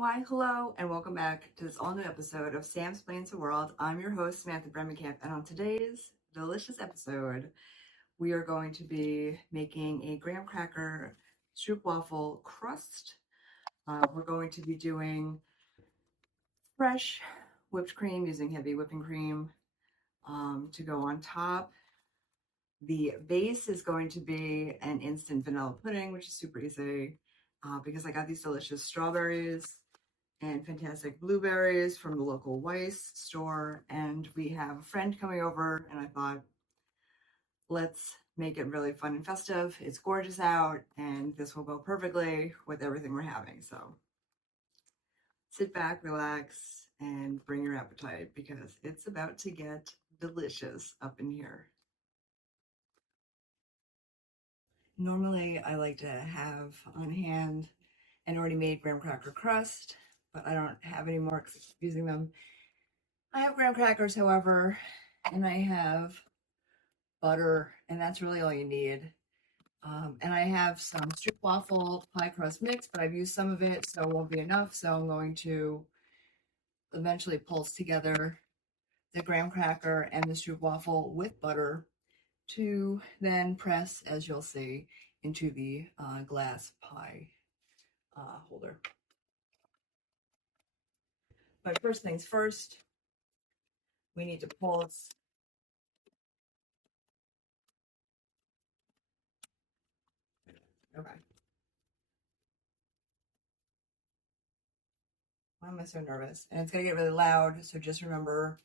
Why, hello, and welcome back to this all-new episode of Sam Explains the World. I'm your host, Samantha Bremekamp, and on today's delicious episode, we are going to be making a graham cracker stroopwafel crust. We're going to be doing fresh whipped cream using heavy whipping cream to go on top. The base is going to be an instant vanilla pudding, which is super easy because I got these delicious strawberries and fantastic blueberries from the local Weiss store. And we have a friend coming over, and I thought, let's make it really fun and festive. It's gorgeous out, and this will go perfectly with everything we're having. So sit back, relax, and bring your appetite because it's about to get delicious up in here. Normally, I like to have on hand an already made graham cracker crust, but I don't have any more because I keep using them. I have graham crackers, however, and I have butter, and that's really all you need. And I have some stroopwafel pie crust mix, but I've used some of it, so it won't be enough. So I'm going to eventually pulse together the graham cracker and the stroopwafel with butter to then press, as you'll see, into the glass pie holder. But first things first, we need to pulse. Okay. Why am I so nervous? And it's going to get really loud, so just remember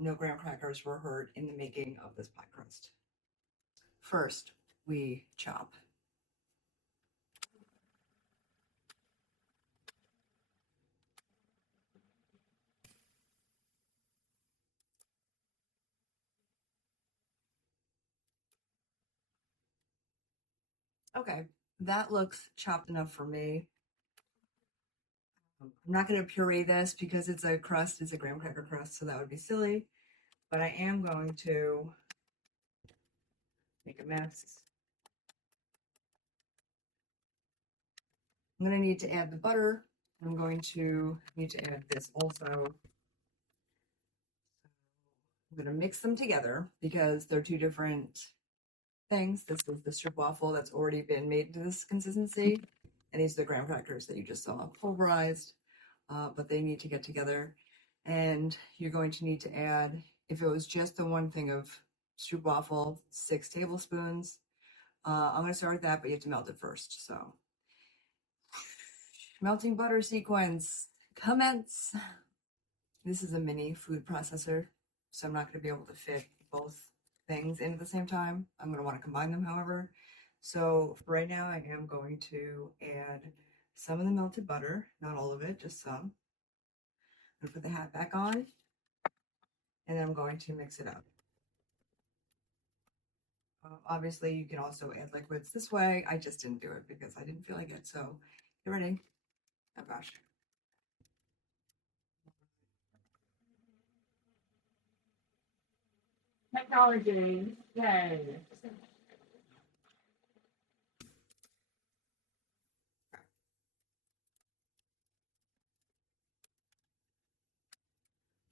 no graham crackers were hurt in the making of this pie crust. First, we chop. Okay, that looks chopped enough for me. I'm not going to puree this because it's a crust, it's a graham cracker crust, so that would be silly. But I am going to make a mess. I'm going to need to add the butter. I'm going to need to add this also. I'm going to mix them together because they're two different things. This is the stroopwafel that's already been made to this consistency, and these are the graham crackers that you just saw pulverized, but they need to get together. And you're going to need to add, if it was just the one thing of stroopwafel, 6 tablespoons. I'm going to start with that, but you have to melt it first. So, melting butter sequence, commence. This is a mini food processor, so I'm not going to be able to fit both things in at the same time. I'm going to want to combine them, however. So for right now, I am going to add some of the melted butter, not all of it, just some. I'm going to put the hat back on, and then I'm going to mix it up. Obviously, you can also add liquids this way. I just didn't do it because I didn't feel like it. So get ready. Oh gosh. Technology, yay.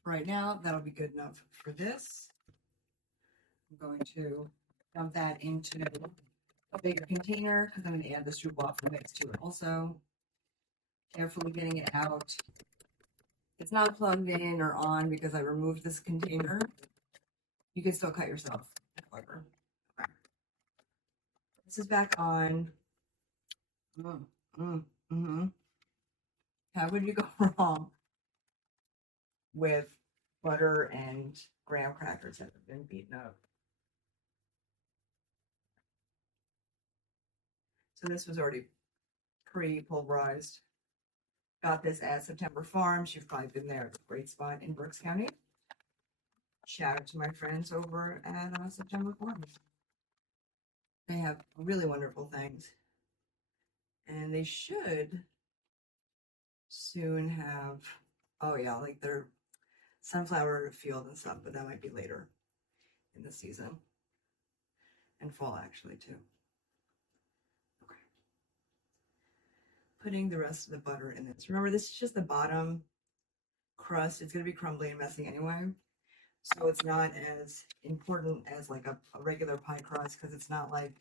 Right now, that'll be good enough for this. I'm going to dump that into a bigger container because I'm going to add the stroopwafel mix to it also. Carefully getting it out. It's not plugged in or on because I removed this container. You can still cut yourself, however. Okay. This is back on. How would you go wrong with butter and graham crackers that have been beaten up? So this was already pre-pulverized. Got this at September Farms. You've probably been there. It's a great spot in Berks County. Shout out to my friends over at September Farms. They have really wonderful things. And they should soon have, oh yeah, like their sunflower field and stuff, but that might be later in the season. And fall, actually, too. Okay. putting the rest of the butter in this. Remember, this is just the bottom crust. It's going to be crumbly and messy anyway. So it's not as important as like a regular pie crust because it's not like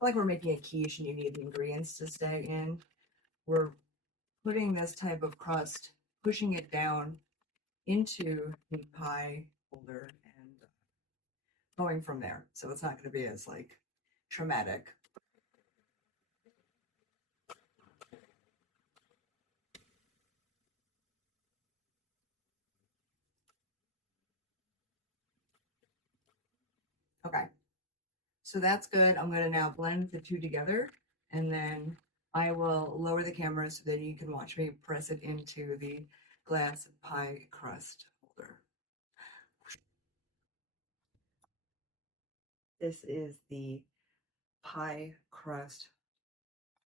we're making a quiche and you need the ingredients to stay in. We're putting this type of crust, pushing it down into the pie holder and going from there. So it's not going to be as like traumatic. Okay, so that's good. I'm going to now blend the two together and then I will lower the camera so that you can watch me press it into the glass pie crust holder. This is the pie crust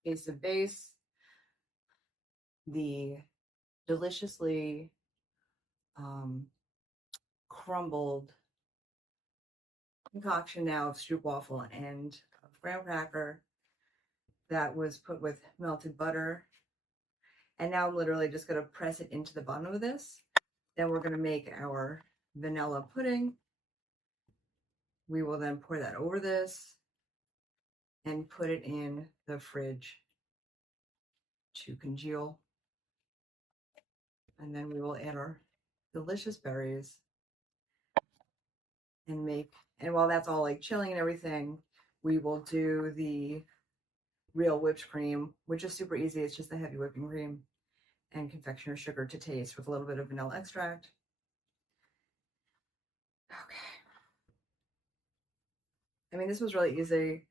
base of base, the deliciously crumbled concoction now of stroopwafel and of graham cracker that was put with melted butter. And now I'm literally just going to press it into the bottom of this. Then we're going to make our vanilla pudding. We will then pour that over this and put it in the fridge to congeal. And then we will add our delicious berries and make, and while that's all like chilling and everything, we will do the real whipped cream, which is super easy. It's just the heavy whipping cream and confectioner's sugar to taste with a little bit of vanilla extract. Okay. I mean, this was really easy,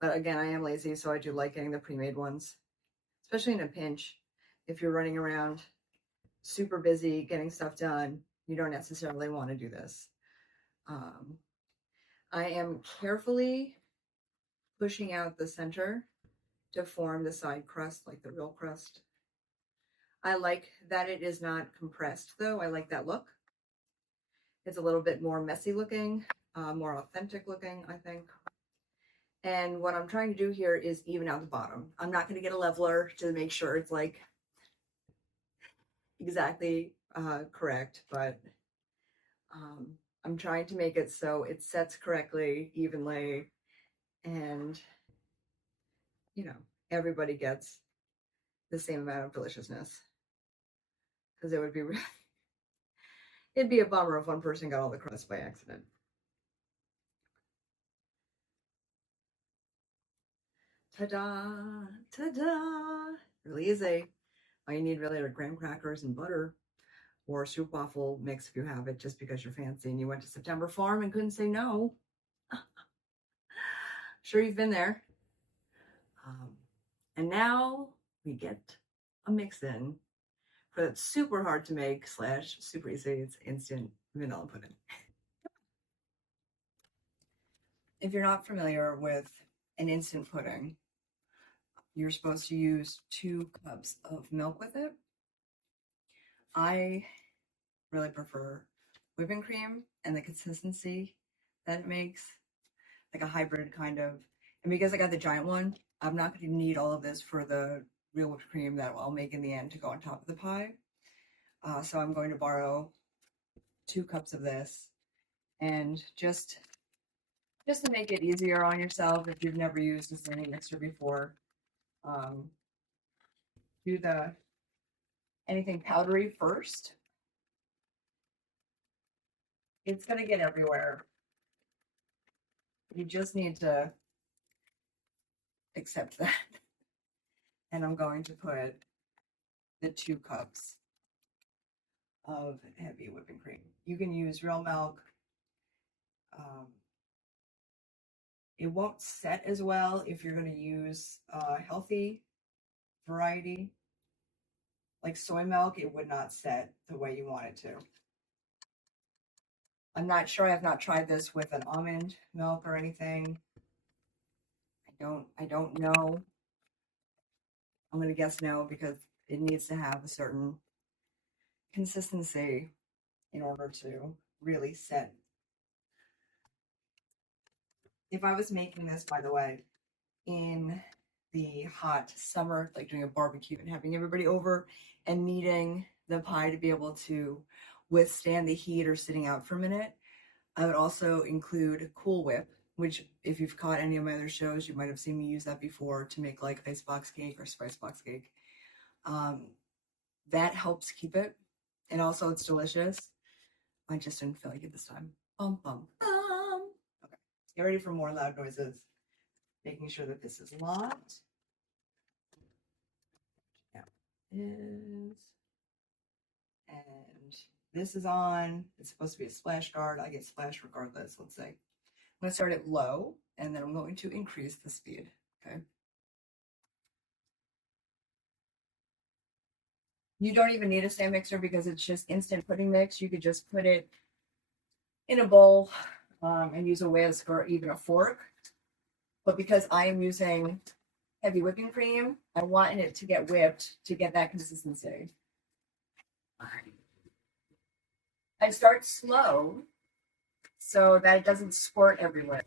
but again, I am lazy, so I do like getting the pre-made ones, especially in a pinch. If you're running around super busy getting stuff done, you don't necessarily want to do this. I am carefully pushing out the center to form the side crust, like the real crust. I like that it is not compressed, though. I like that look. It's a little bit more messy looking, more authentic looking, I think. And what I'm trying to do here is even out the bottom. I'm not going to get a leveler to make sure it's like exactly correct, but I'm trying to make it so it sets correctly, evenly, and you know, everybody gets the same amount of deliciousness. Because it would be really, it'd be a bummer if one person got all the crust by accident. Ta-da! Ta-da! Really easy. All you need really are graham crackers and butter, or stroopwafel mix if you have it, just because you're fancy and you went to September Farm and couldn't say no. Sure, you've been there. And now we get a mix in for that super hard to make / super easy. It's instant vanilla pudding. If you're not familiar with an instant pudding, you're supposed to use 2 cups of milk with it. I really prefer whipping cream and the consistency that it makes, like a hybrid kind of. And because I got the giant one, I'm not going to need all of this for the real whipped cream that I'll make in the end to go on top of the pie. So I'm going to borrow 2 cups of this, and just to make it easier on yourself if you've never used a standing mixer before, do anything powdery first. It's going to get everywhere. You just need to accept that. And I'm going to put the 2 cups of heavy whipping cream. You can use real milk. It won't set as well if you're going to use healthy variety. Like soy milk, it would not set the way you want it to. I'm not sure. I have not tried this with an almond milk or anything. I don't know. I'm going to guess no because it needs to have a certain consistency in order to really set. If I was making this, by the way, in the hot summer, like doing a barbecue and having everybody over and needing the pie to be able to withstand the heat or sitting out for a minute. I would also include Cool Whip, which if you've caught any of my other shows, you might have seen me use that before to make like icebox cake or spice box cake. That helps keep it. And also it's delicious. I just didn't feel like it this time. Bum, bum, bum. Okay, get ready for more loud noises. Making sure that this is locked. Yeah, is. And this is on. It's supposed to be a splash guard. I get splash regardless, let's say. I'm going to start it low, and then I'm going to increase the speed, okay? You don't even need a stand mixer because it's just instant pudding mix. You could just put it in a bowl and use a whisk or even a fork. But because I am using heavy whipping cream, I want it to get whipped to get that consistency. I start slow so that it doesn't squirt everywhere.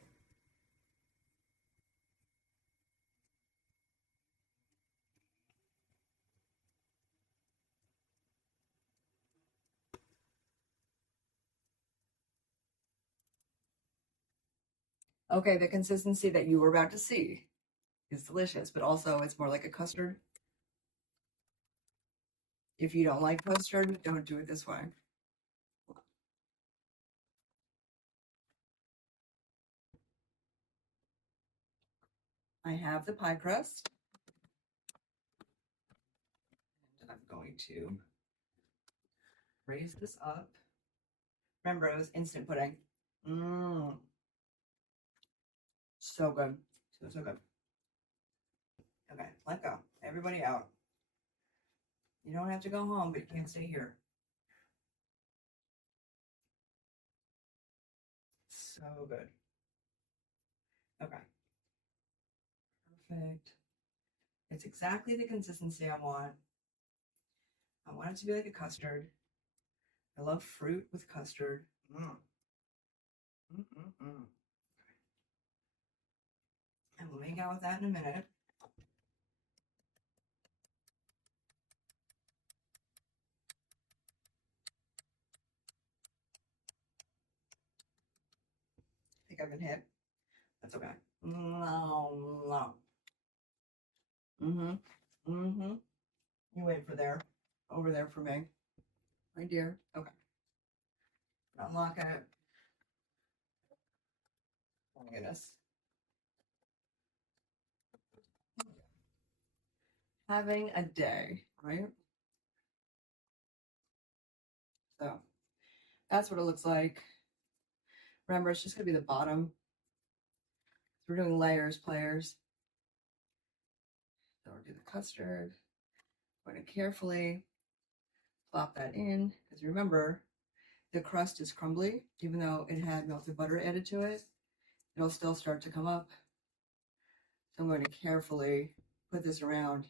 Okay, the consistency that you were about to see is delicious, but also it's more like a custard. If you don't like custard, don't do it this way. I have the pie crust. And I'm going to raise this up. Remember, it was instant pudding. Mmm. So good. So good. Okay, let go. Everybody out. You don't have to go home, but you can't stay here. So good. Okay. Perfect. It's exactly the consistency I want. I want it to be like a custard. I love fruit with custard. And we'll make out with that in a minute. I think I've been hit. That's okay. No. You wait for there. Over there for me. Right dear. Okay. Unlock it. Oh my goodness. Having a day, right? So that's what it looks like. Remember, it's just gonna be the bottom. So we're doing layers, players. So we'll do the custard. I'm going to carefully plop that in, because remember, the crust is crumbly. Even though it had melted butter added to it, it'll still start to come up. So I'm going to carefully put this around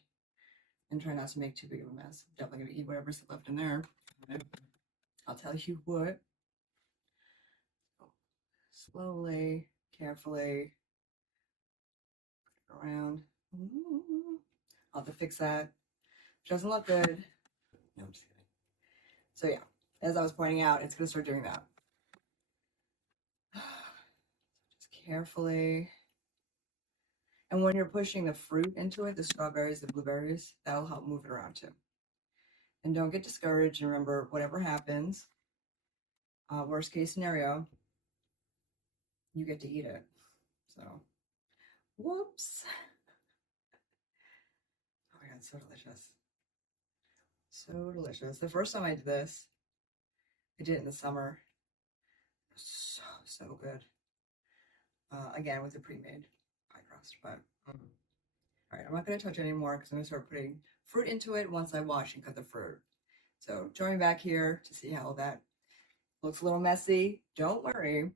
and try not to make too big of a mess. I'm definitely going to eat whatever's left in there. I'll tell you what. Slowly, carefully, put it around. I'll have to fix that. Which doesn't look good. No, I'm just kidding. So yeah, as I was pointing out, it's going to start doing that. Just carefully. And when you're pushing the fruit into it, the strawberries, the blueberries, that'll help move it around too. And don't get discouraged. And remember, whatever happens, worst case scenario, you get to eat it. So, whoops. Oh my God, so delicious. So delicious. The first time I did this, I did it in the summer. So good. Again, with the pre-made pie crust, but all right, I'm not going to touch it anymore because I'm going to start putting fruit into it once I wash and cut the fruit. So join me back here to see how that looks. A little messy. Don't worry.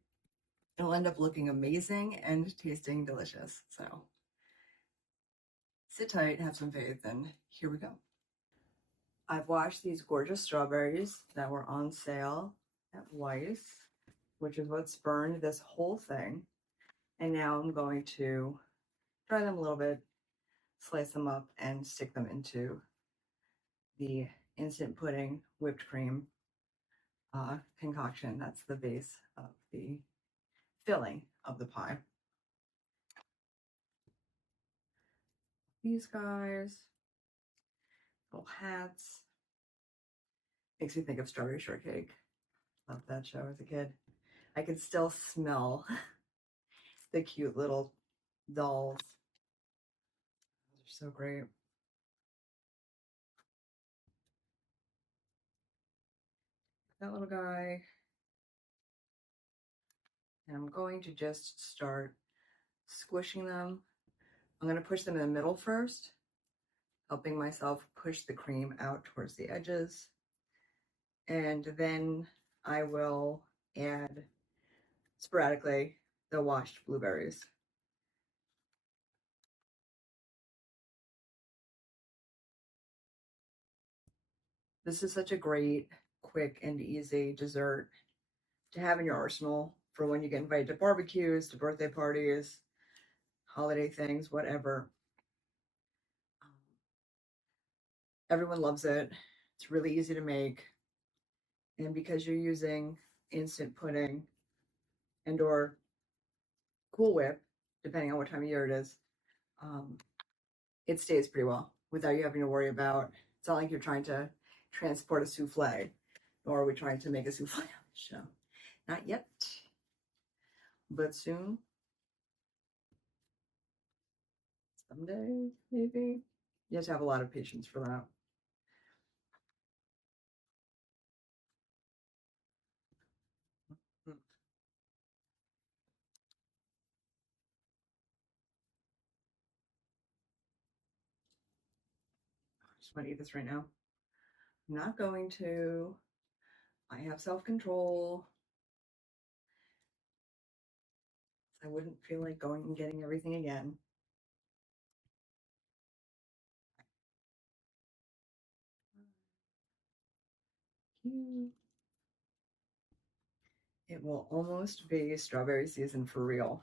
It'll end up looking amazing and tasting delicious. So sit tight, have some faith, and here we go. I've washed these gorgeous strawberries that were on sale at Weiss, which is what spurned this whole thing. And now I'm going to dry them a little bit slice them up and stick them into the instant pudding whipped cream concoction. That's the base of the filling of the pie. These guys, little hats. Makes me think of Strawberry Shortcake. Loved that show as a kid. I can still smell the cute little dolls. They're so great. That little guy. And I'm going to just start squishing them. I'm going to push them in the middle first, helping myself push the cream out towards the edges. And then I will add sporadically the washed blueberries. This is such a great, quick, and easy dessert to have in your arsenal for when you get invited to barbecues, to birthday parties, holiday things, whatever. Everyone loves it. It's really easy to make. And because you're using instant pudding and or Cool Whip, depending on what time of year it is, it stays pretty well without you having to worry about, it's not like you're trying to transport a souffle, nor are we trying to make a souffle on the show. Not yet, but soon. Someday, maybe. You have to have a lot of patience for that. I just want to eat this right now. I'm not going to. I have self-control. I wouldn't feel like going and getting everything again. It will almost be strawberry season for real.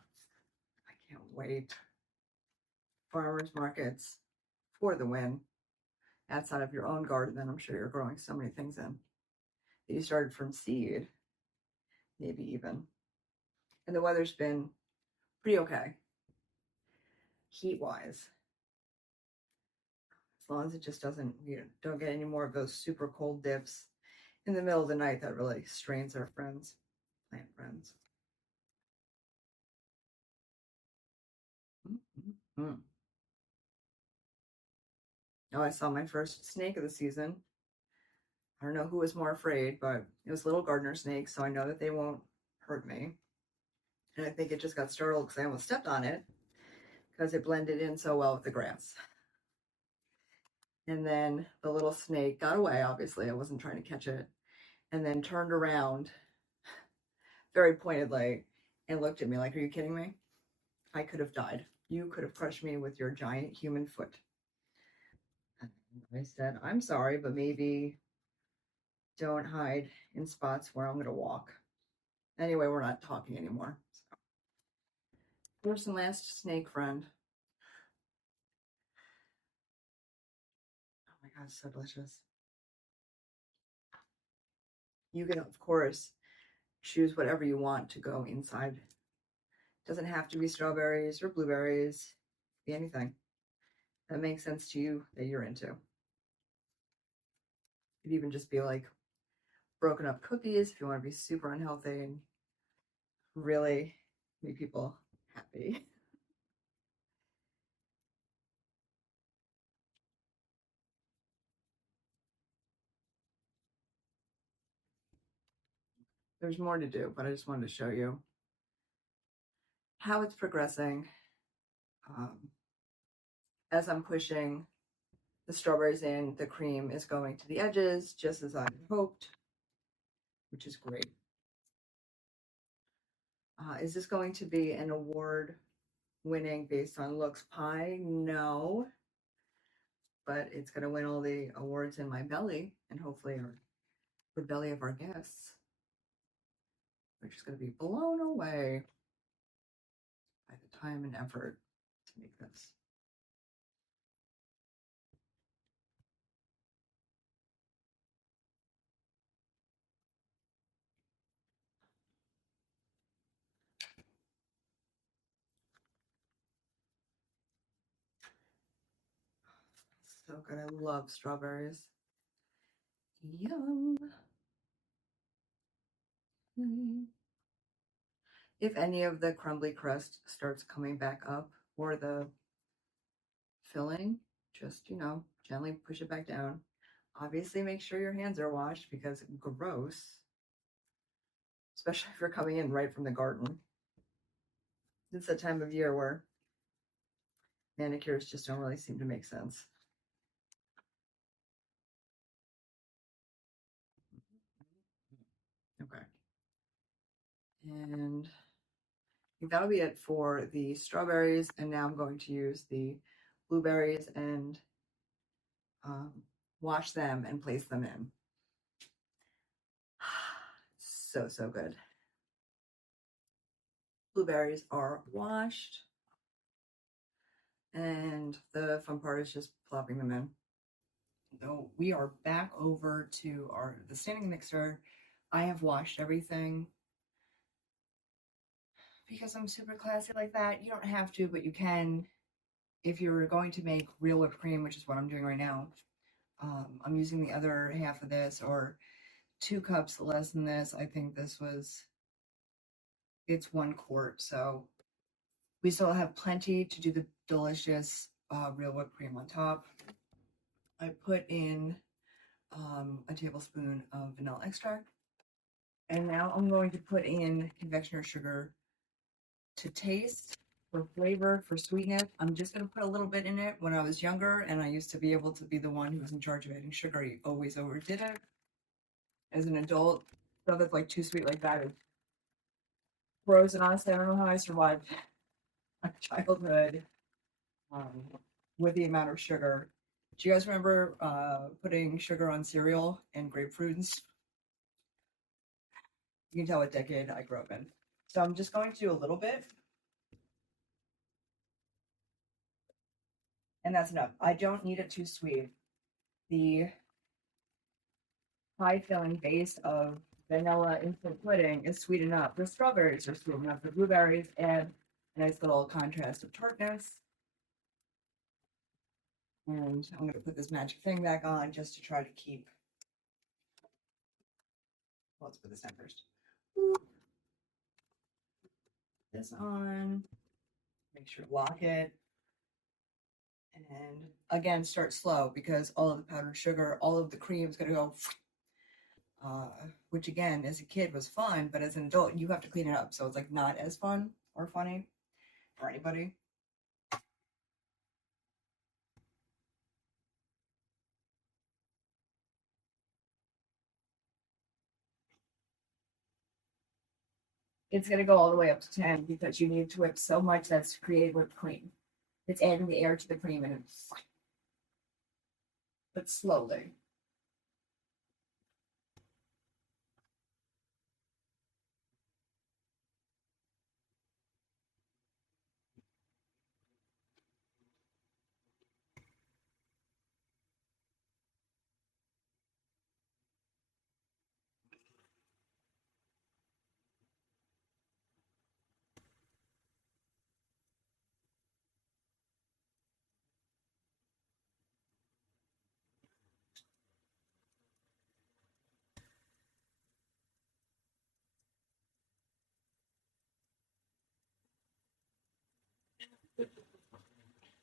I can't wait. Farmers markets for the win. Outside of your own garden, then I'm sure you're growing so many things in that you started from seed, maybe even. And the weather's been pretty okay, heat-wise. As long as it just doesn't, don't get any more of those super cold dips in the middle of the night that really strains our friends, plant friends. Mm-hmm. Oh, I saw my first snake of the season. I don't know who was more afraid, but it was little gardener snakes, so I know that they won't hurt me. And I think it just got startled because I almost stepped on it because it blended in so well with the grass. And then the little snake got away, obviously. I wasn't trying to catch it. And then turned around very pointedly and looked at me like, are you kidding me? I could have died. You could have crushed me with your giant human foot. And I said, I'm sorry, but maybe don't hide in spots where I'm going to walk. Anyway, we're not talking anymore. So. First and last snake friend. Oh my God, so delicious. You can, of course, choose whatever you want to go inside. It doesn't have to be strawberries or blueberries, be anything that makes sense to you that you're into. It could even just be like broken up cookies if you want to be super unhealthy and really make people happy. There's more to do, but I just wanted to show you how it's progressing. As I'm pushing the strawberries in, the cream is going to the edges, just as I hoped, which is great. Is this going to be an award winning based on looks pie? No, but it's going to win all the awards in my belly and hopefully the belly of our guests, which is going to be blown away by the time and effort to make this. So good. I love strawberries. Yum. If any of the crumbly crust starts coming back up or the filling, just, gently push it back down. Obviously, make sure your hands are washed because gross, especially if you're coming in right from the garden. It's that time of year where manicures just don't really seem to make sense. Okay. And I think that'll be it for the strawberries. And now I'm going to use the blueberries and wash them and place them in. So, so good. Blueberries are washed. And the fun part is just plopping them in. So we are back over to the standing mixer. I have washed everything because I'm super classy like that. You don't have to, but you can. If you're going to make real whipped cream, which is what I'm doing right now, I'm using the other half of this, or 2 cups less than this. I think it's 1 quart. So we still have plenty to do the delicious real whipped cream on top. I put in a tablespoon of vanilla extract. And now I'm going to put in confectioner sugar to taste, for flavor, for sweetness. I'm just going to put a little bit in it. When I was younger and I used to be able to be the one who was in charge of adding sugar, I always overdid it. As an adult, stuff that's like too sweet like that is gross, and honestly, I don't know how I survived my childhood with the amount of sugar. Do you guys remember putting sugar on cereal and grapefruits? You can tell what decade I grew up in. So I'm just going to do a little bit. And that's enough. I don't need it too sweet. The high filling base of vanilla instant pudding is sweet enough. The strawberries are sweet enough. The blueberries add a nice little contrast of tartness. And I'm going to put this magic thing back on just to try to keep. Well, let's put this on first. This on. Make sure to lock it. And again, start slow because all of the powdered sugar, all of the cream is going to go. Which again, as a kid was fun, but as an adult, you have to clean it up. So it's like not as fun or funny for anybody. It's going to go all the way up to 10 because you need to whip so much that's created whipped cream. It's adding the air to the cream and it's, but slowly.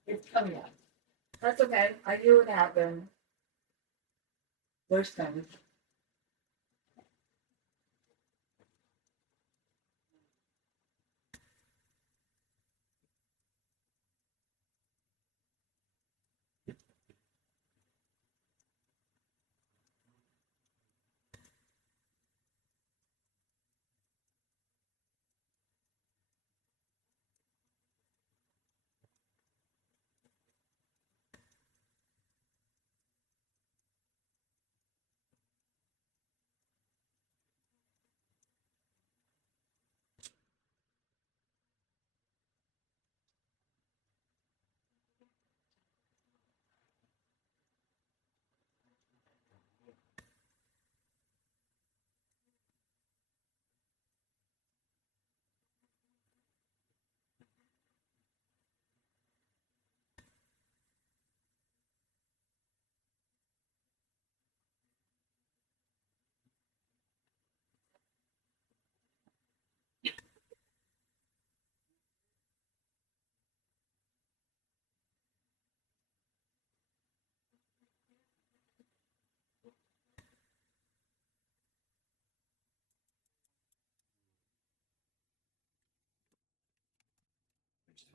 It's coming out. That's okay. I knew it happened. There's things.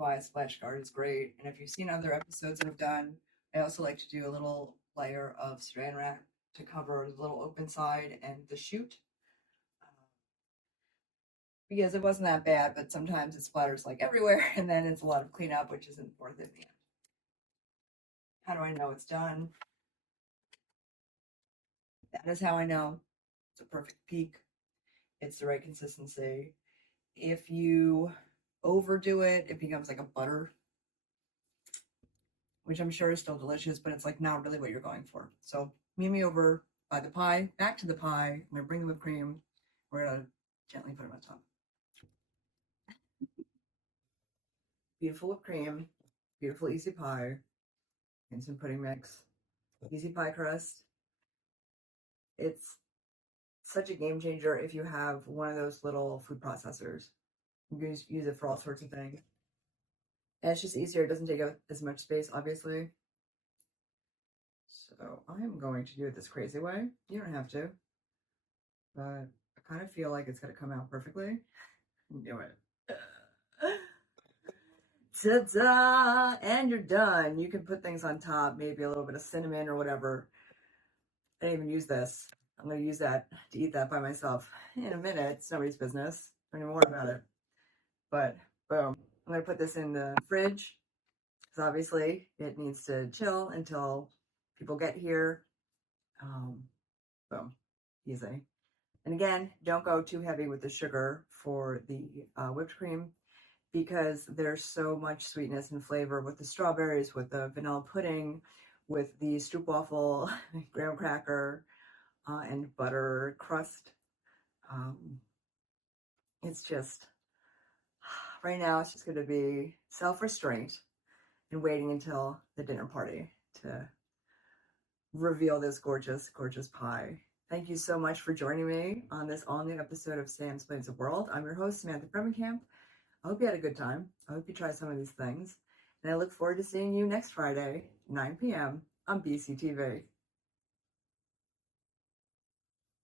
why a splash guard is great. And if you've seen other episodes that I've done, I also like to do a little layer of saran wrap to cover the little open side and the chute. Because it wasn't that bad, but sometimes it splatters like everywhere, and then it's a lot of cleanup, which isn't worth it in the end. How do I know it's done? That is how I know it's a perfect peak. It's the right consistency. If you overdo it, it becomes like a butter, which I'm sure is still delicious, but it's like not really what you're going for. So meet me over by the pie, back to the pie. I'm gonna bring the whipped cream. We're gonna gently put it on top. Beautiful whipped cream, beautiful easy pie, and some pudding mix. Easy pie crust. It's such a game changer if you have one of those little food processors. You can use it for all sorts of things. And it's just easier. It doesn't take up as much space, obviously. So I'm going to do it this crazy way. You don't have to. But I kind of feel like it's going to come out perfectly. Do it. Ta-da! And you're done. You can put things on top, maybe a little bit of cinnamon or whatever. I didn't even use this. I'm going to use that to eat that by myself in a minute. It's nobody's business. Don't even worry about it. But boom. I'm going to put this in the fridge because obviously it needs to chill until people get here. Boom. Easy. And again, don't go too heavy with the sugar for the whipped cream because there's so much sweetness and flavor with the strawberries, with the vanilla pudding, with the stroopwafel, graham cracker, and butter crust. It's just, right now, it's just going to be self-restraint and waiting until the dinner party to reveal this gorgeous, gorgeous pie. Thank you so much for joining me on this all-new episode of Sam Explains the World. I'm your host, Samantha Bremekamp. I hope you had a good time. I hope you try some of these things. And I look forward to seeing you next Friday, 9 p.m. on BCTV.